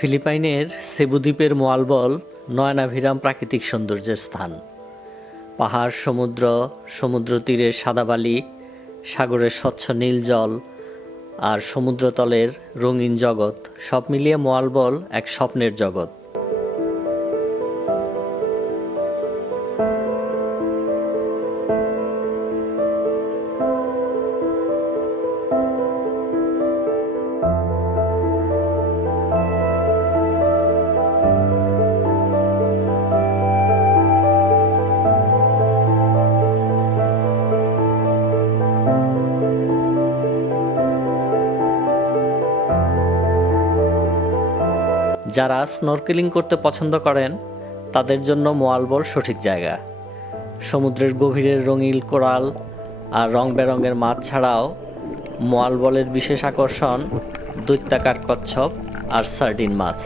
ফিলিপাইনের সেবু দ্বীপের মোয়ালবল নয়নাভিরাম প্রাকৃতিক সৌন্দর্যের স্থান। পাহাড়, সমুদ্র, সমুদ্র তীরের সাদা বালি, সাগরের স্বচ্ছ নীল জল আর সমুদ্রতলের রঙিন জগৎ, সব মিলিয়ে মোয়ালবল এক স্বপ্নের জগৎ। যারা স্নরকেলিং করতে পছন্দ করেন তাদের জন্য মোয়ালবল সঠিক জায়গা। সমুদ্রের গভীরের রঙিন কোরাল আর রং বেরঙের মাছ ছাড়াও মোয়ালবলের বিশেষ আকর্ষণ দৈত্যাকার কচ্ছপ আর সার্ডিন মাছ।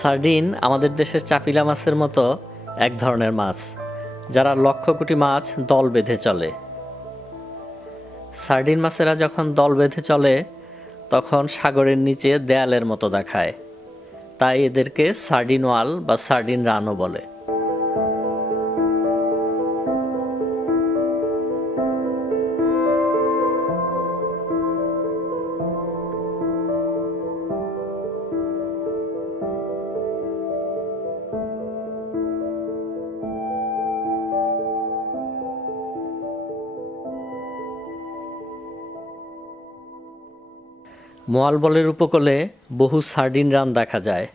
সার্ডিন আমাদের দেশের চাপিলা মাছের মতো এক ধরনের মাছ, যারা লক্ষ কোটি মাছ দল বেঁধে চলে। সার্ডিন মাছেরা যখন দল বেঁধে চলে তখন সাগরের নিচে দেয়ালের মতো দেখায়, তাই এদেরকে সার্ডিন ওয়াল বা সার্ডিন রানও বলে। মোয়ালবলের উপকূলে বহু সার্ডিন রান দেখা যায়।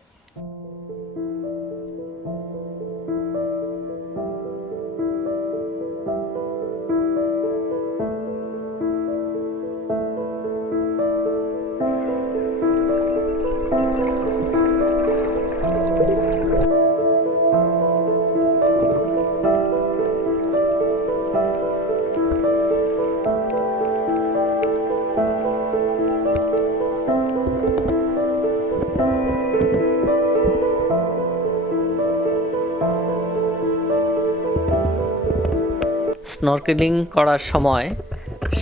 স্নরকেলিং করার সময়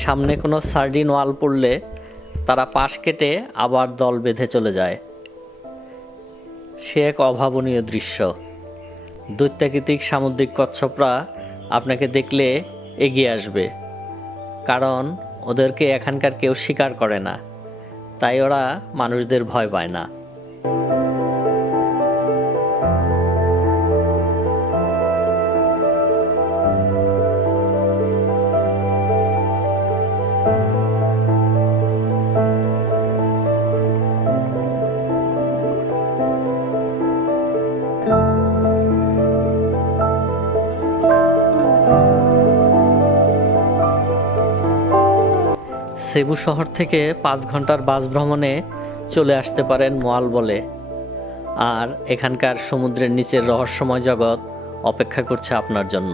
সামনে কোনো সার্ডিন ওয়াল পড়লে তারা পাশ কেটে আবার দল বেঁধে চলে যায়। সে এক অভাবনীয় দৃশ্য। দৈত্যাকৃতিক সামুদ্রিক কচ্ছপরা আপনাকে দেখলে এগিয়ে আসবে, কারণ ওদেরকে এখানকার কেউ শিকার করে না, তাই ওরা মানুষদের ভয় পায় না। সেবু শহর থেকে 5 ঘন্টার বাস ভ্রমণে চলে আসতে পারেন মোয়ালবলে, আর এখানকার সমুদ্রের নিচের রহস্যময় জগৎ অপেক্ষা করছে আপনার জন্য।